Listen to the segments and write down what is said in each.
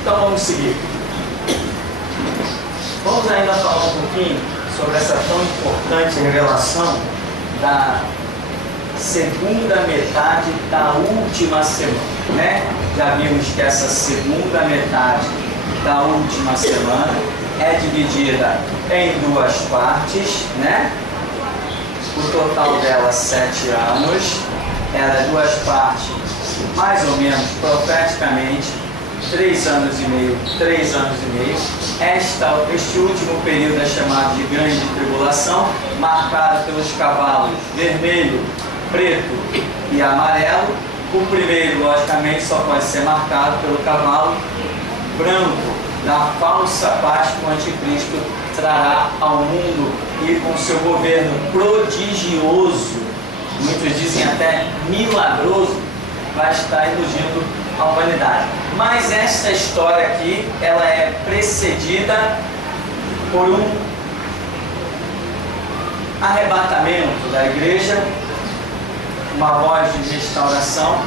Então vamos seguir. Vamos ainda falar um pouquinho sobre essa tão importante revelação da segunda metade da última semana, né? Já vimos que essa segunda metade da última semana é dividida em duas partes, né? O total dela 7 anos, ela é duas partes, mais ou menos profeticamente, 3 anos e meio, 3 anos e meio. Este último período é chamado de grande tribulação, marcado pelos cavalos vermelho, preto e amarelo. O primeiro, logicamente, só pode ser marcado pelo cavalo branco, da falsa paz que o anticristo trará ao mundo e com seu governo prodigioso, muitos dizem até milagroso, vai estar iludindo a humanidade. Mas esta história aqui, ela é precedida por um arrebatamento da igreja, uma voz de restauração,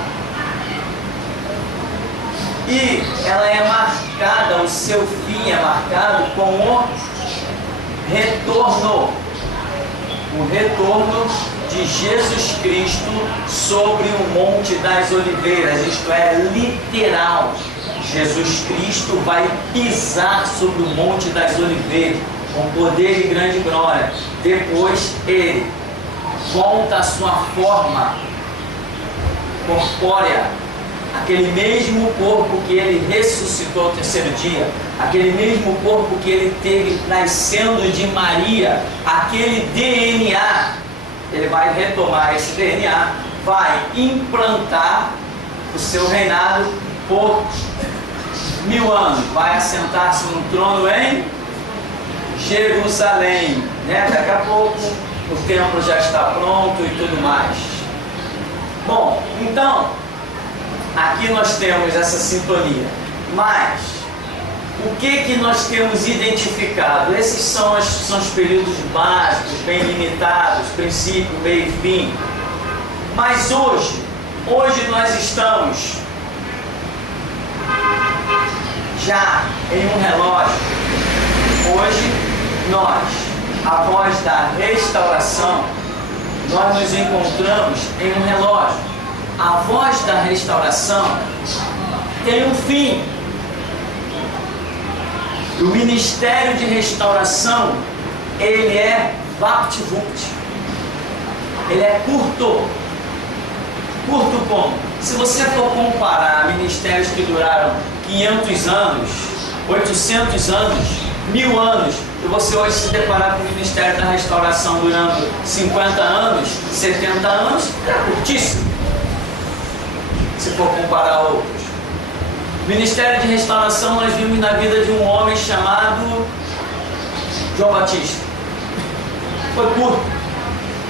e ela é marcada, o seu fim é marcado com o retorno de Jesus Cristo sobre o Monte das Oliveiras, isto é, literal. Jesus Cristo vai pisar sobre o Monte das Oliveiras com poder e grande glória. Depois ele volta à sua forma corpórea, aquele mesmo corpo que ele ressuscitou ao terceiro dia, aquele mesmo corpo que ele teve nascendo de Maria, aquele DNA, ele vai retomar esse DNA, vai implantar o seu reinado por 1000 anos, vai assentar-se no trono em Jerusalém, né? Daqui a pouco o templo já está pronto e tudo mais. Bom, então aqui nós temos essa sintonia, mas o que nós temos identificado? Esses são os períodos básicos, bem limitados, princípio, meio e fim. Mas hoje nós estamos já em um relógio. Hoje nós, a voz da restauração, nós nos encontramos em um relógio. A voz da restauração tem um fim. O ministério de restauração, ele é vapt-vupt. Ele é curto. Curto como? Se você for comparar ministérios que duraram 500 anos, 800 anos, 1000 anos, e você hoje se deparar com o ministério da restauração durando 50 anos, 70 anos, é curtíssimo. Se for comparar outros. Ministério de restauração nós vimos na vida de um homem chamado João Batista. Foi curto.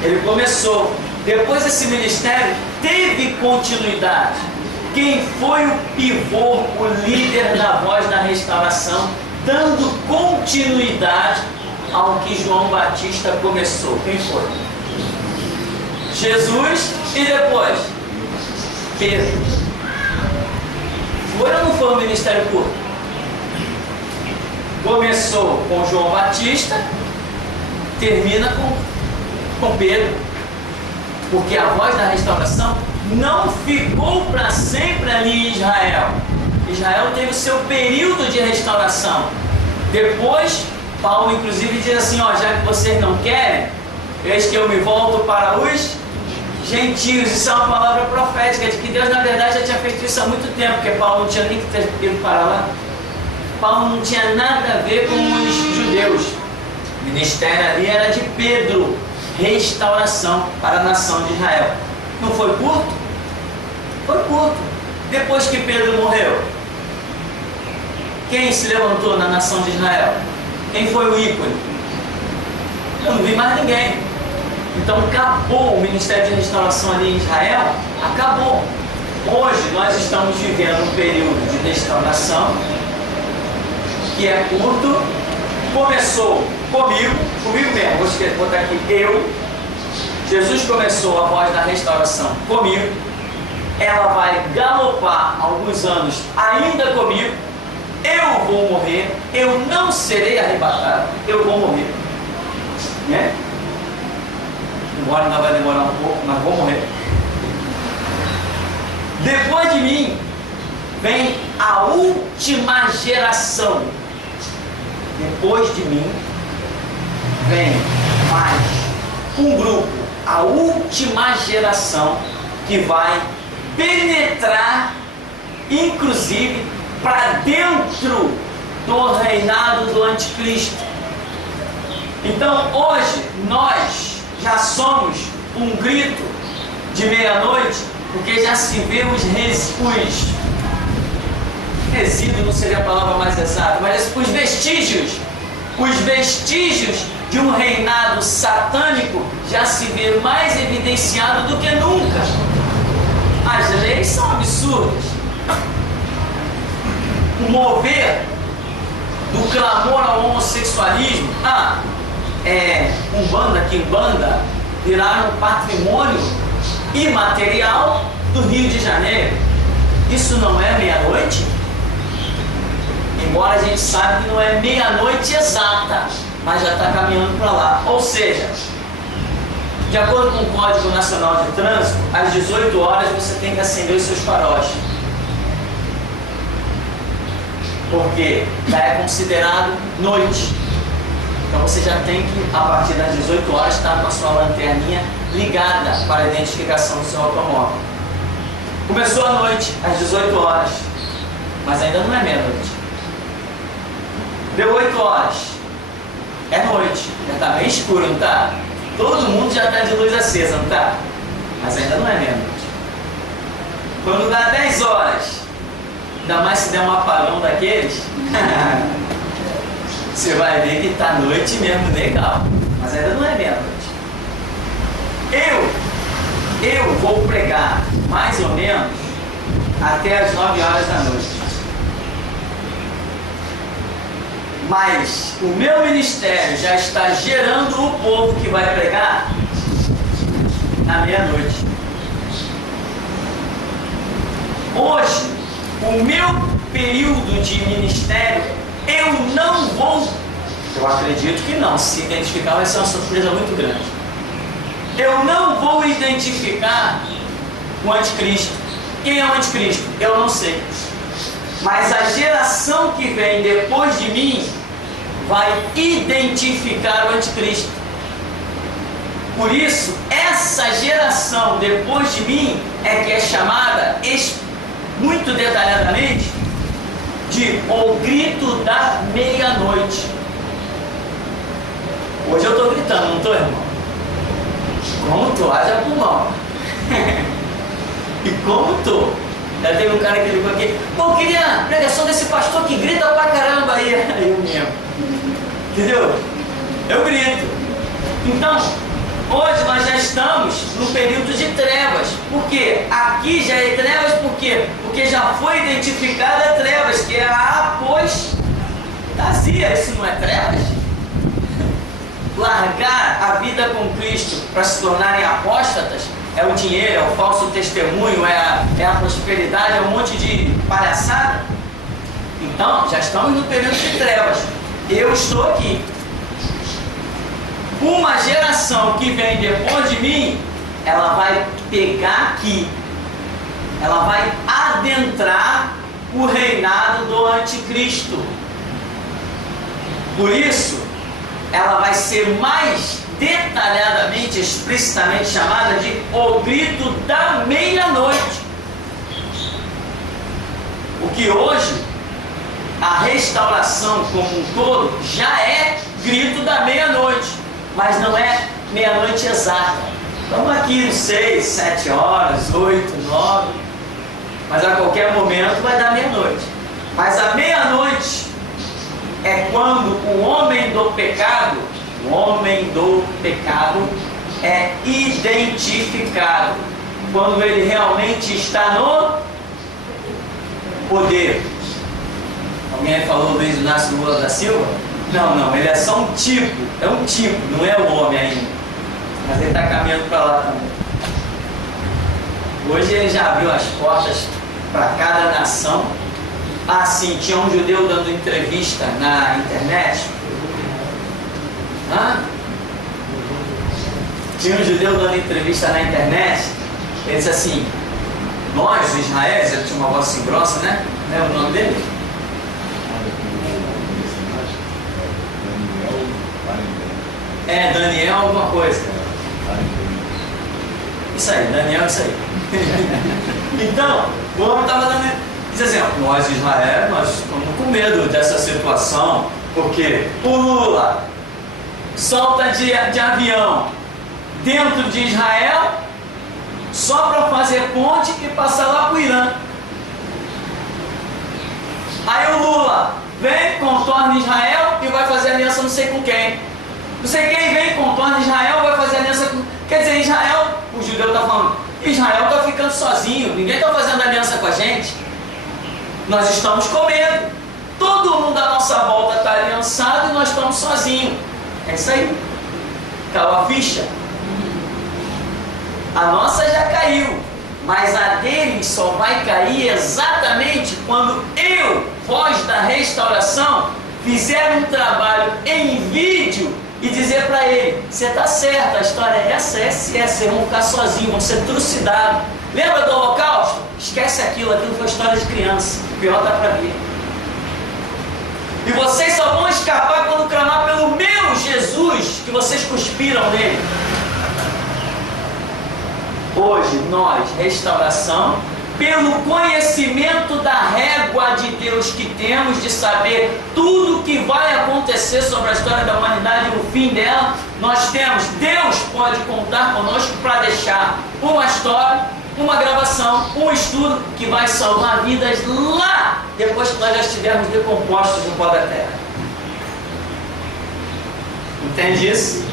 Ele começou. Depois esse ministério teve continuidade. Quem foi o pivô, o líder da voz da restauração, dando continuidade ao que João Batista começou? Quem foi? Jesus e depois Pedro. Foi ou não foi um ministério curto? Começou com João Batista, termina com Pedro. Porque a voz da restauração não ficou para sempre ali em Israel. Israel teve o seu período de restauração. Depois, Paulo inclusive diz assim, já que vocês não querem, eis que eu me volto para os gentios. Isso é uma palavra profética, de que Deus na verdade já tinha feito isso há muito tempo, porque Paulo não tinha nem que ter ido para lá. Paulo não tinha nada a ver com os judeus. O ministério ali era de Pedro, restauração para a nação de Israel. Não foi curto? Foi curto. Depois que Pedro morreu, quem se levantou na nação de Israel? Quem foi o ícone? Eu não vi mais ninguém. Então acabou o ministério de restauração ali em Israel. Acabou. Hoje nós estamos vivendo um período de restauração que é curto. Começou comigo mesmo, vou botar aqui eu. Jesus começou a voz da restauração comigo. Ela vai galopar alguns anos ainda comigo. eu vou morrer, eu não serei arrebatado, eu vou morrer. Né? Embora ainda vai demorar um pouco, mas vou morrer. Depois de mim vem a última geração. Depois de mim vem mais um grupo, a última geração, que vai penetrar, inclusive, para dentro do reinado do anticristo. Então hoje nós já somos um grito de meia-noite, porque já se vê os resíduos, não seria a palavra mais exata, mas os vestígios de um reinado satânico já se vê mais evidenciado do que nunca. As leis são absurdas. O mover do clamor ao homossexualismo, Umbanda, Quimbanda, viraram patrimônio imaterial do Rio de Janeiro. Isso não é meia-noite? Embora a gente saiba que não é meia-noite exata, mas já está caminhando para lá. Ou seja, de acordo com o Código Nacional de Trânsito, às 18 horas você tem que acender os seus faróis, porque já é considerado noite. Então você já tem que, a partir das 18 horas, estar com a sua lanterninha ligada para a identificação do seu automóvel. Começou a noite, às 18 horas, mas ainda não é meia-noite. Deu 8 horas, é noite, já está bem escuro, não está? Todo mundo já está de luz acesa, não está? Mas ainda não é meia-noite. Quando dá 10 horas, ainda mais se der um apagão daqueles, você vai ver que está noite mesmo, legal. Mas ainda não é meia-noite. Eu vou pregar mais ou menos até as 9 horas da noite. Mas o meu ministério já está gerando o povo que vai pregar na meia-noite. Hoje, o meu período de ministério, eu não vou, eu acredito que não, se identificar vai ser uma surpresa muito grande. Eu não vou identificar o anticristo. Quem é o anticristo? Eu não sei. Mas a geração que vem depois de mim vai identificar o anticristo. Por isso, essa geração depois de mim é que é chamada, muito detalhadamente, de o grito da meia-noite. Hoje eu estou gritando, não estou, irmão? Como estou? Haja pulmão. E como estou? Já teve um cara que ligou aqui: pô, eu queria a pregação desse pastor que grita pra caramba aí. Eu mesmo. Entendeu? Eu grito. Então, hoje nós já estamos no período de trevas. Por quê? Aqui já é trevas, por quê? Porque já foi identificada trevas, que é a apostasia. Isso não é trevas? Largar a vida com Cristo para se tornarem apóstatas é o dinheiro, é o falso testemunho, é a prosperidade, é um monte de palhaçada. Então, já estamos no período de trevas. Eu estou aqui. Uma geração que vem depois de mim, ela vai pegar aqui, ela vai adentrar o reinado do anticristo. Por isso, ela vai ser mais detalhadamente, explicitamente chamada de o grito da meia-noite. Porque hoje a restauração como um todo já é grito da meia-noite, mas não é meia-noite exata. Estamos aqui 6, 7 horas, 8, 9, mas a qualquer momento vai dar meia-noite. Mas a meia-noite é quando o homem do pecado é identificado, quando ele realmente está no poder. Alguém falou Luiz Inácio Lula da Silva? Não, ele é só um tipo, não é o homem ainda, mas ele está caminhando para lá também. Hoje ele já abriu as portas para cada nação Ah, sim, tinha um judeu dando entrevista na internet. Hã? Tinha um judeu dando entrevista na internet. Ele disse assim: nós, os Israélios, ele tinha uma voz assim grossa, né? Lembra o nome dele? Daniel alguma coisa. Isso aí, Daniel, isso aí. Então, o homem estava dando. Diz assim: nós, Israel, nós estamos com medo dessa situação, porque o Lula solta de avião dentro de Israel só para fazer ponte e passar lá para o Irã. Aí o Lula vem, contorna Israel e vai fazer aliança não sei com quem. Não sei quem vem, contorna Israel, vai fazer aliança com... Quer dizer, Israel, o judeu está falando, Israel está ficando sozinho, ninguém está fazendo aliança com a gente. Nós estamos com medo. Todo mundo à nossa volta está aliançado e nós estamos sozinhos. É isso aí. Caiu a ficha. A nossa já caiu, mas a deles só vai cair exatamente quando eu, voz da restauração, fizer um trabalho em vídeo e dizer para ele: você está certo, a história é essa, eles vão ficar sozinhos, vão ser trucidados. Lembra do Holocausto? Esquece aquilo foi história de criança. O pior dá para ver. E vocês só vão escapar quando clamar pelo meu Jesus, que vocês cuspiram nele. Hoje, nós, restauração, pelo conhecimento da régua de Deus que temos, de saber tudo o que vai acontecer sobre a história da humanidade e o fim dela, nós temos, Deus pode contar conosco para deixar uma história, uma gravação, um estudo que vai salvar vidas lá, depois que nós já estivermos decompostos no pó da terra. Entende isso?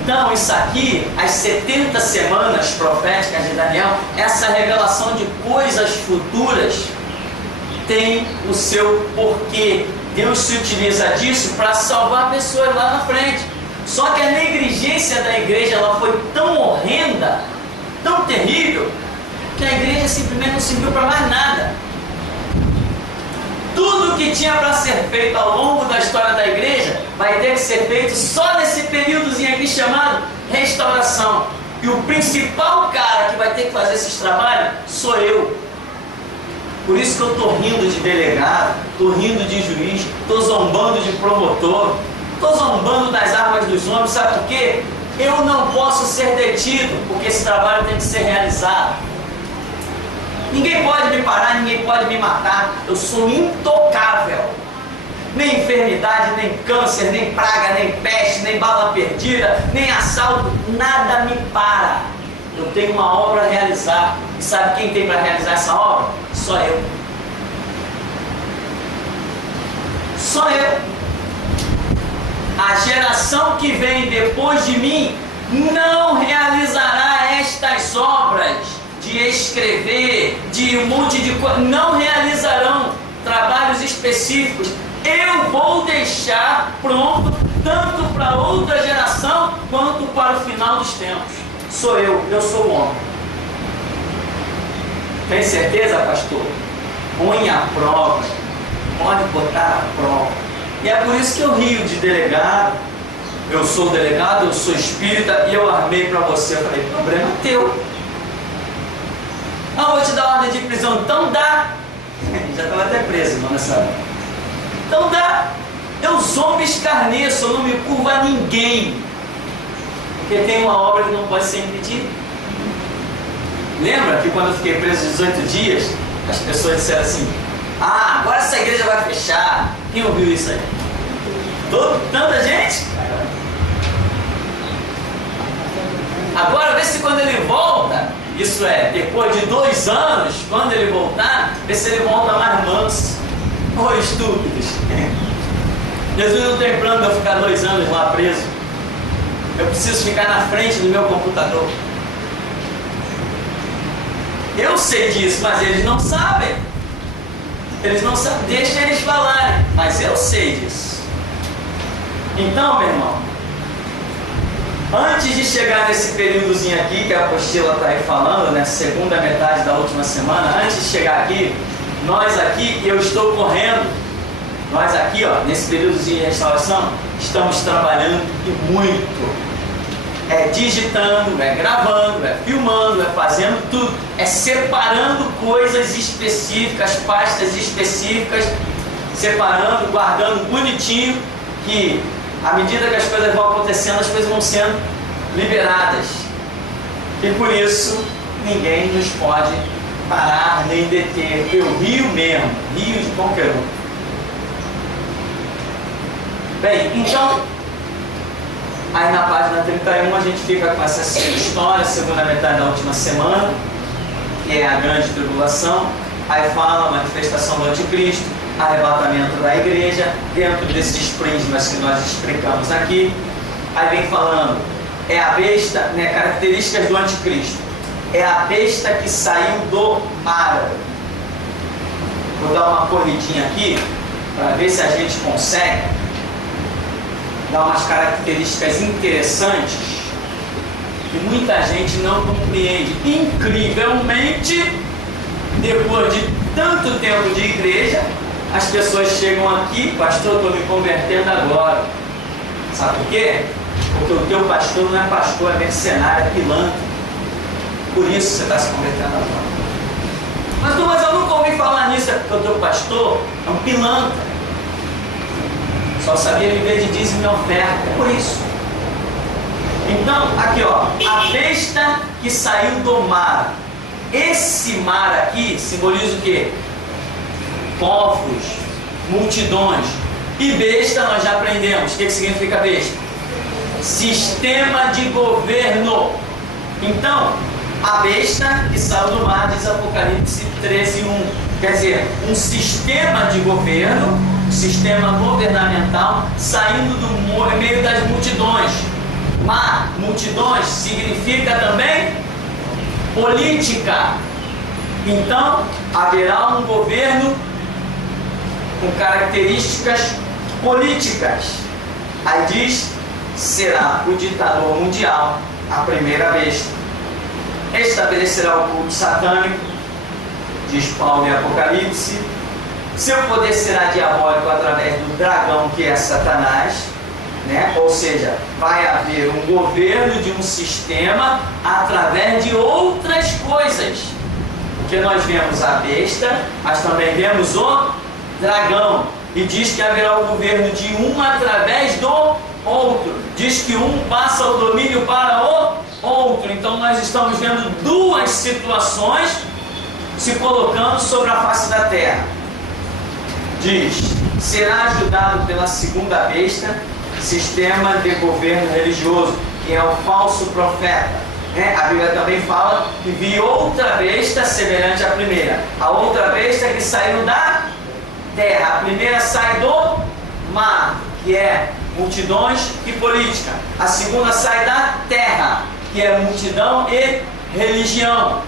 Então, isso aqui, as 70 semanas proféticas de Daniel, essa revelação de coisas futuras, tem o seu porquê. Deus se utiliza disso para salvar pessoas lá na frente. Só que a negligência da igreja, ela foi tão horrenda, tão terrível, que a igreja simplesmente não serviu para mais nada. Tudo que tinha para ser feito ao longo da história da igreja vai ter que ser feito só nesse períodozinho aqui chamado restauração. E o principal cara que vai ter que fazer esses trabalhos sou eu. Por isso que eu estou rindo de delegado, estou rindo de juiz, estou zombando de promotor, estou zombando das armas dos homens. Sabe por quê? Eu não posso ser detido, porque esse trabalho tem que ser realizado. Ninguém pode me parar, ninguém pode me matar. Eu sou intocável. Nem enfermidade, nem câncer, nem praga, nem peste, nem bala perdida, nem assalto, nada me para. Eu tenho uma obra a realizar. E sabe quem tem para realizar essa obra? Só eu. Só eu. A geração que vem depois de mim não realizará estas obras de escrever, de um monte de coisa, não realizarão trabalhos específicos. Eu vou deixar pronto tanto para outra geração quanto para o final dos tempos. Sou eu sou o homem. Tem certeza, pastor? Põe a prova, pode botar a prova. E é por isso que eu rio de delegado. Eu sou delegado, eu sou espírita e eu armei para você. Eu falei: problema teu. Ah, vou te dar ordem de prisão. Então dá. Já estava até preso, irmão, nessa hora. Então dá. Eu zombo e escarneço, eu não me curvo a ninguém. Porque tem uma obra que não pode ser impedida. Lembra que quando eu fiquei preso 18 dias, as pessoas disseram assim: ah, agora essa igreja vai fechar. Quem ouviu isso aí? Tanta gente? Agora vê se quando ele volta, isso é, depois de 2 anos, quando ele voltar, vê se ele volta mais manso. Oh, estúpidos. Jesus não tem plano de eu ficar 2 anos lá preso. Eu preciso ficar na frente do meu computador. Eu sei disso, mas eles não sabem. Eles não sabem, deixa eles falarem, mas eu sei disso. Então, meu irmão, antes de chegar nesse períodozinho aqui, que a apostila está aí falando, né, segunda metade da última semana, antes de chegar aqui, Nós aqui, eu estou correndo, nós aqui, ó, nesse período de restauração, estamos trabalhando e muito. É digitando, é gravando, é filmando, é fazendo tudo. É separando coisas específicas, pastas específicas, separando, guardando bonitinho, que à medida que as coisas vão acontecendo, as coisas vão sendo liberadas. E por isso, ninguém nos pode parar nem deter. Eu rio mesmo, rio de qualquer um. Bem, então, aí na página 31 a gente fica com essa história, segunda metade da última semana, que é a grande tribulação. Aí fala a manifestação do anticristo, arrebatamento da igreja, dentro desses prismas que nós explicamos aqui. Aí vem falando, é a besta, né, características do anticristo. É a besta que saiu do mar. Vou dar uma corridinha aqui, para ver se a gente consegue dar umas características interessantes que muita gente não compreende. Incrivelmente, depois de tanto tempo de igreja, as pessoas chegam aqui, pastor, estou me convertendo agora. Sabe por quê? Porque o teu pastor não é pastor, é mercenário, é pilantra. Por isso você está se convertendo agora. Mas eu nunca ouvi falar nisso, é porque o teu pastor é um pilantra. Só sabia viver de dízimo e oferta, é por isso. Então, aqui ó, a besta que saiu do mar. Esse mar aqui simboliza o quê? Povos, multidões. E besta nós já aprendemos. O que significa besta? Sistema de governo. Então, a besta que saiu do mar, diz Apocalipse 13:1. Quer dizer, um sistema de governo, um sistema governamental saindo do meio das multidões. Mar, multidões, significa também política. Então, haverá um governo com características políticas. Aí diz, será o ditador mundial, a primeira besta. Estabelecerá o culto satânico, diz Paulo em Apocalipse. Seu poder será diabólico através do dragão, que é Satanás, né? Ou seja, vai haver um governo de um sistema através de outras coisas. Porque nós vemos a besta, mas também vemos o dragão. E diz que haverá o governo de um através do outro. Diz que um passa o domínio para o outro. Então nós estamos vendo duas situações se colocando sobre a face da terra. Diz, será ajudado pela segunda besta, sistema de governo religioso, que é o falso profeta. A Bíblia também fala que vi outra besta semelhante à primeira. A outra besta que saiu da terra. A primeira sai do mar, que é multidões e política. A segunda sai da terra, que é multidão e religião.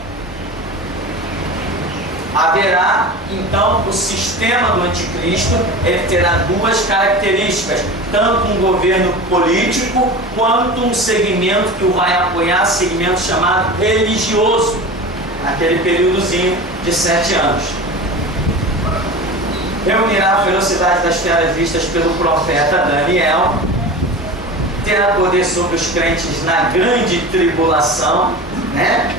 Haverá então o sistema do anticristo. Ele terá duas características, tanto um governo político quanto um segmento que o vai apoiar, segmento chamado religioso, naquele períodozinho de 7 anos. Reunirá a ferocidade das feras vistas pelo profeta Daniel, terá poder sobre os crentes na grande tribulação, né?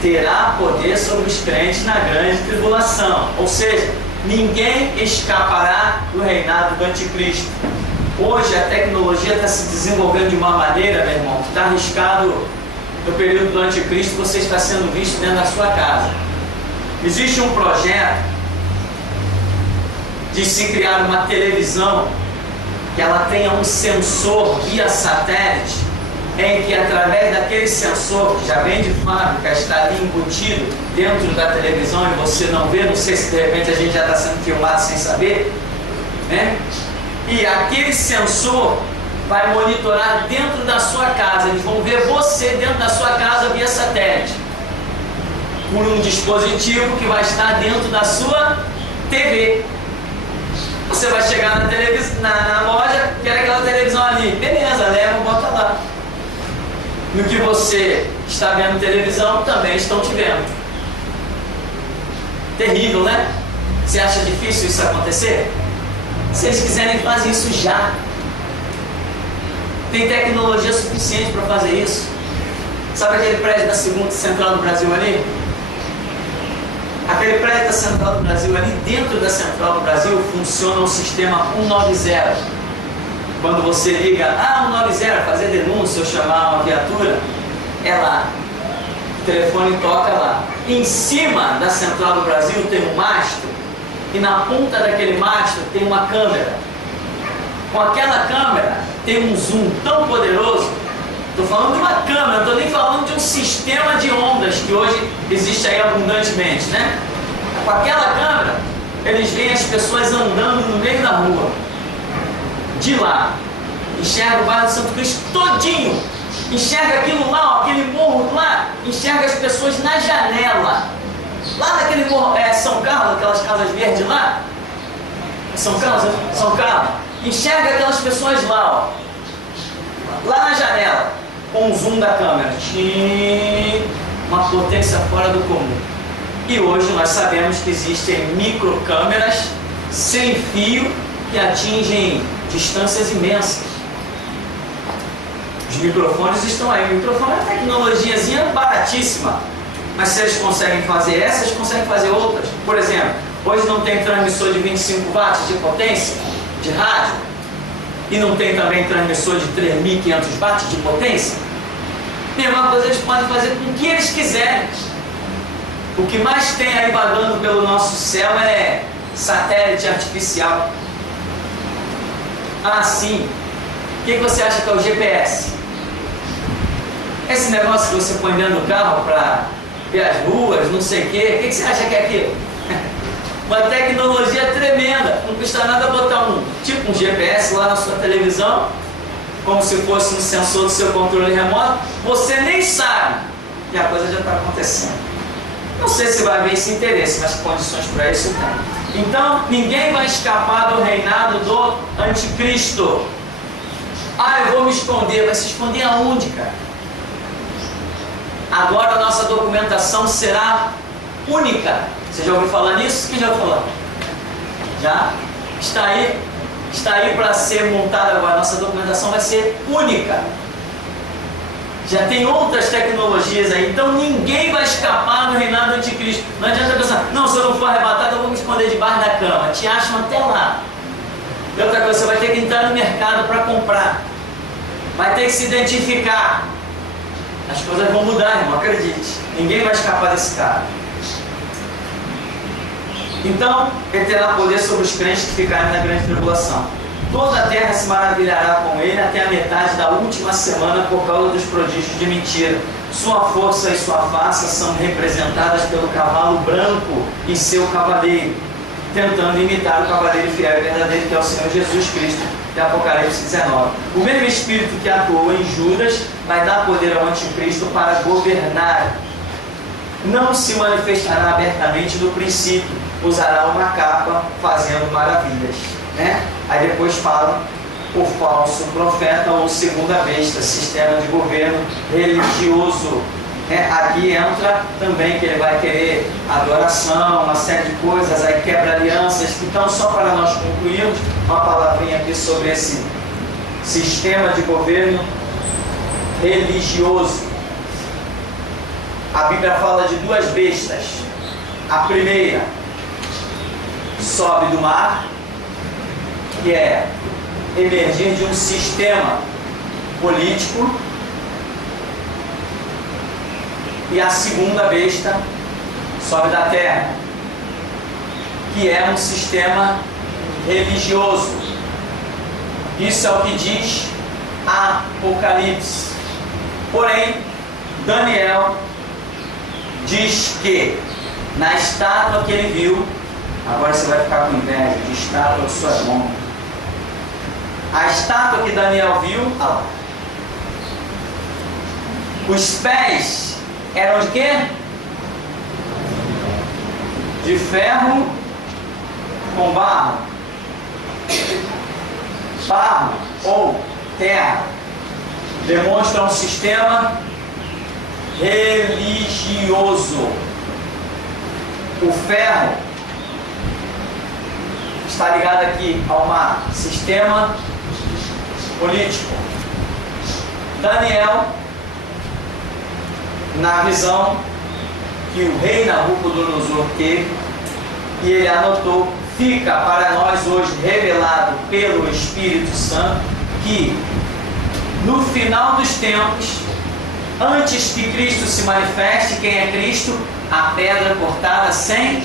Terá poder sobre os crentes na grande tribulação. Ou seja, ninguém escapará do reinado do anticristo. Hoje a tecnologia está se desenvolvendo de uma maneira, meu irmão, que está arriscado. No período do anticristo você está sendo visto dentro da sua casa. Existe um projeto de se criar uma televisão que ela tenha um sensor via satélite, em que através daquele sensor que já vem de fábrica, está ali embutido dentro da televisão e você não vê, não sei se de repente a gente já está sendo filmado sem saber, né? E aquele sensor vai monitorar dentro da sua casa, eles vão ver você dentro da sua casa via satélite, por um dispositivo que vai estar dentro da sua TV. Você vai chegar na televisão, na loja, quer aquela televisão ali, beleza, leva, bota lá. No que você está vendo televisão, também estão te vendo. Terrível, né? Você acha difícil isso acontecer? Se eles quiserem, fazem isso já. Tem tecnologia suficiente para fazer isso. Sabe aquele prédio da segunda central do Brasil ali? Aquele prédio da central do Brasil ali, dentro da central do Brasil, funciona um sistema 190. Quando você liga, 190, fazer denúncia ou chamar uma viatura, é lá. O telefone toca lá. Em cima da central do Brasil tem um mastro, e na ponta daquele mastro tem uma câmera. Com aquela câmera tem um zoom tão poderoso. Estou falando de uma câmera, não estou nem falando de um sistema de ondas que hoje existe aí abundantemente, né? Com aquela câmera, eles veem as pessoas andando no meio da rua. De lá, enxerga o bairro de Santo Cristo todinho. Enxerga aquilo lá, ó, aquele morro lá, enxerga as pessoas na janela. Lá naquele morro, São Carlos, aquelas casas verdes lá. São Carlos. Enxerga aquelas pessoas lá, ó. Lá na janela, com o zoom da câmera. Uma potência fora do comum. E hoje nós sabemos que existem microcâmeras sem fio que atingem distâncias imensas. Os microfones estão aí. O microfone é uma tecnologiazinha baratíssima. Mas se eles conseguem fazer essas, conseguem fazer outras. Por exemplo, hoje não tem transmissor de 25 watts de potência de rádio, e não tem também transmissor de 3.500 watts de potência. Mesma coisa, eles podem fazer com o que eles quiserem. O que mais tem aí vagando pelo nosso céu é satélite artificial. Sim. O que você acha que é o GPS? Esse negócio que você põe dentro do carro para ver as ruas, não sei o quê. O que você acha que é aquilo? Uma tecnologia tremenda. Não custa nada botar um GPS lá na sua televisão, como se fosse um sensor do seu controle remoto. Você nem sabe e a coisa já está acontecendo. Não sei se vai haver esse interesse, mas condições para isso tem. Então, ninguém vai escapar do reinado do anticristo. Eu vou me esconder. Vai se esconder aonde, cara? Agora a nossa documentação será única. Você já ouviu falar nisso? Quem já ouviu falar? Já? Está aí para ser montada agora. A nossa documentação vai ser única. Já tem outras tecnologias aí. Então ninguém vai escapar do reinado do anticristo. Não adianta pensar, não, se eu não for arrebatado, eu vou me esconder debaixo da cama. Te acham até lá. E outra coisa, você vai ter que entrar no mercado para comprar. Vai ter que se identificar. As coisas vão mudar, irmão, acredite. Ninguém vai escapar desse cara. Então, ele terá poder sobre os crentes que ficarem na grande tribulação. Toda a terra se maravilhará com ele até a metade da última semana por causa dos prodígios de mentira. Sua força e sua face são representadas pelo cavalo branco e seu cavaleiro, tentando imitar o cavaleiro fiel e verdadeiro que é o Senhor Jesus Cristo, de Apocalipse 19. O mesmo Espírito que atuou em Judas vai dar poder ao anticristo para governar. Não se manifestará abertamente no princípio, usará uma capa fazendo maravilhas. Aí depois falam o falso profeta ou segunda besta, sistema de governo religioso. Aqui entra também que ele vai querer adoração, uma série de coisas, aí quebra alianças. Então, só para nós concluirmos, uma palavrinha aqui sobre esse sistema de governo religioso. A Bíblia fala de duas bestas. A primeira sobe do mar, que é emergir de um sistema político. E a segunda besta sobe da terra, que é um sistema religioso. Isso é o que diz Apocalipse. Porém, Daniel diz que na estátua que ele viu, agora você vai ficar com inveja, de estátua sua mão. A estátua que Daniel viu, os pés eram de quê? De ferro com barro. Barro ou terra demonstra um sistema religioso. O ferro está ligado aqui a um sistema político. Daniel, na visão que o rei Nabucodonosor teve, e ele anotou, fica para nós hoje revelado pelo Espírito Santo, que no final dos tempos, antes que Cristo se manifeste, quem é Cristo? A pedra cortada sem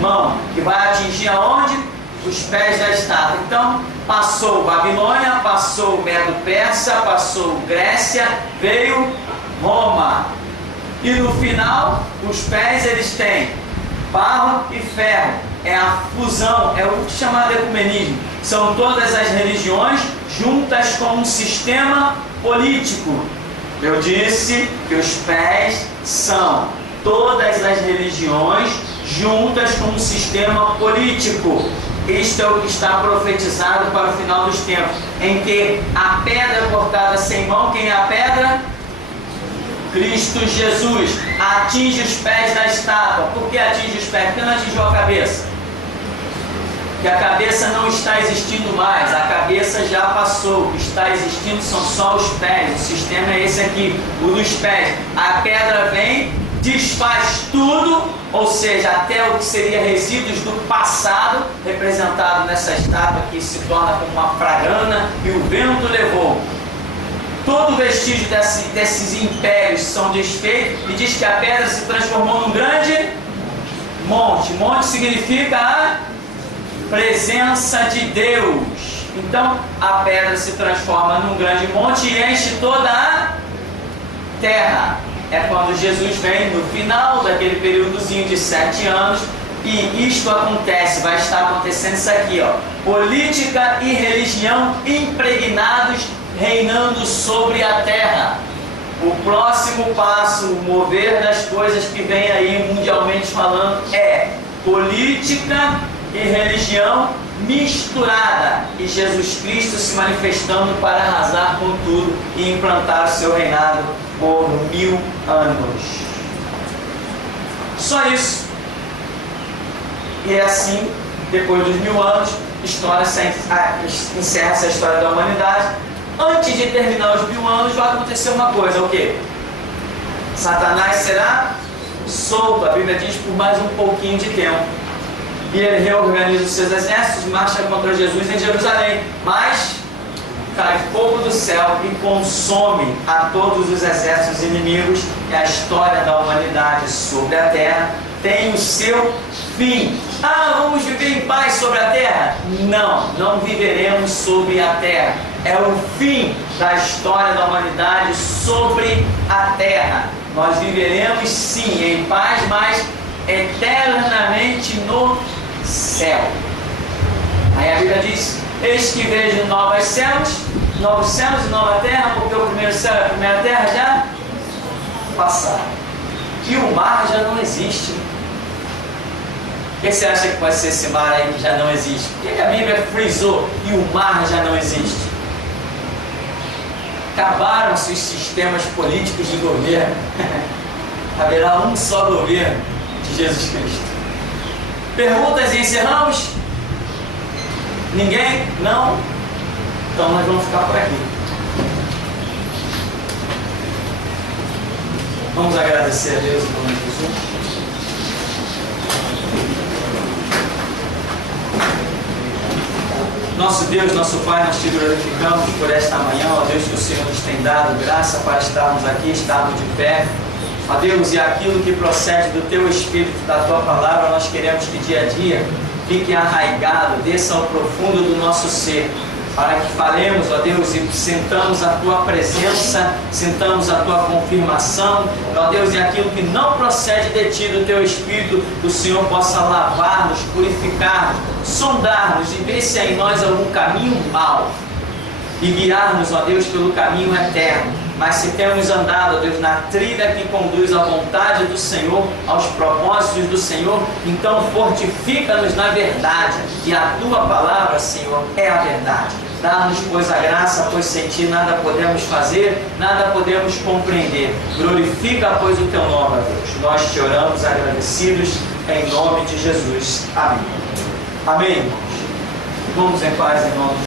mão, que vai atingir aonde? Os pés da estátua. Então, passou Babilônia, passou Medo-Persa, passou Grécia, veio Roma. E no final, os pés eles têm barro e ferro. É a fusão, é o chamado ecumenismo. São todas as religiões juntas como um sistema político. Eu disse que os pés são todas as religiões juntas como um sistema político. Isto é o que está profetizado para o final dos tempos, em que a pedra cortada sem mão, quem é a pedra? Cristo Jesus, atinge os pés da estátua. Por que atinge os pés? Porque não atingiu a cabeça. Que a cabeça não está existindo mais, a cabeça já passou, o que está existindo são só os pés. O sistema é esse aqui, o dos pés. A pedra vem, desfaz tudo, ou seja, até o que seria resíduos do passado, representado nessa estátua que se torna como uma fragana, e o vento levou. Todo vestígio desses impérios são desfeitos, e diz que a pedra se transformou num grande monte. Monte significa a presença de Deus. Então a pedra se transforma num grande monte e enche toda a terra. É quando Jesus vem no final daquele períodozinho de 7 anos, e isto acontece, vai estar acontecendo isso aqui, ó. Política e religião impregnados, reinando sobre a terra. O próximo passo, o mover das coisas que vem aí mundialmente falando, é política e religião misturada, e Jesus Cristo se manifestando para arrasar com tudo e implantar o seu reinado por 1000 anos. Só isso. E é assim, depois dos 1000 anos, encerra-se a história da humanidade. Antes de terminar os 1000 anos, vai acontecer uma coisa, o quê? Satanás será solto, a Bíblia diz, por mais um pouquinho de tempo. E ele reorganiza os seus exércitos, marcha contra Jesus em Jerusalém. Mas cai fogo do céu e consome a todos os exércitos inimigos. E a história da humanidade sobre a terra tem o seu fim. Ah, vamos viver em paz sobre a terra? Não, não viveremos sobre a terra. É o fim da história da humanidade sobre a terra. Nós viveremos sim em paz, mas eternamente no céu. Aí a Bíblia diz: eis que vejo novos céus e nova terra, porque o primeiro céu e a primeira terra já passaram. E o mar já não existe. O que você acha que pode ser esse mar aí que já não existe? Por que a Bíblia frisou e o mar já não existe? Acabaram-se os sistemas políticos de governo. Haverá um só governo de Jesus Cristo. Perguntas e encerramos? Ninguém? Não? Então nós vamos ficar por aqui. Vamos agradecer a Deus em nome de Jesus. Nosso Deus, nosso Pai, nós te glorificamos por esta manhã, ó Deus, que o Senhor nos tem dado graça para estarmos aqui, estarmos de pé. Ó Deus, e aquilo que procede do Teu Espírito, da Tua Palavra, nós queremos que dia a dia fique arraigado, desça ao profundo do nosso ser, para que falemos, ó Deus, e sintamos a Tua presença, sintamos a Tua confirmação, ó Deus, e aquilo que não procede de Ti, do Teu Espírito, o Senhor possa lavar-nos, purificar-nos, sondar-nos e ver se há em nós algum caminho mau, e guiar-nos, ó Deus, pelo caminho eterno. Mas se temos andado, ó Deus, na trilha que conduz à vontade do Senhor, aos propósitos do Senhor, então fortifica-nos na verdade, e a Tua palavra, Senhor, é a verdade. Dá-nos, pois, a graça, pois sem Ti nada podemos fazer, nada podemos compreender. Glorifica, pois, o Teu nome, ó Deus. Nós te oramos agradecidos, em nome de Jesus. Amém. Amém, irmãos. Vamos em paz em nome de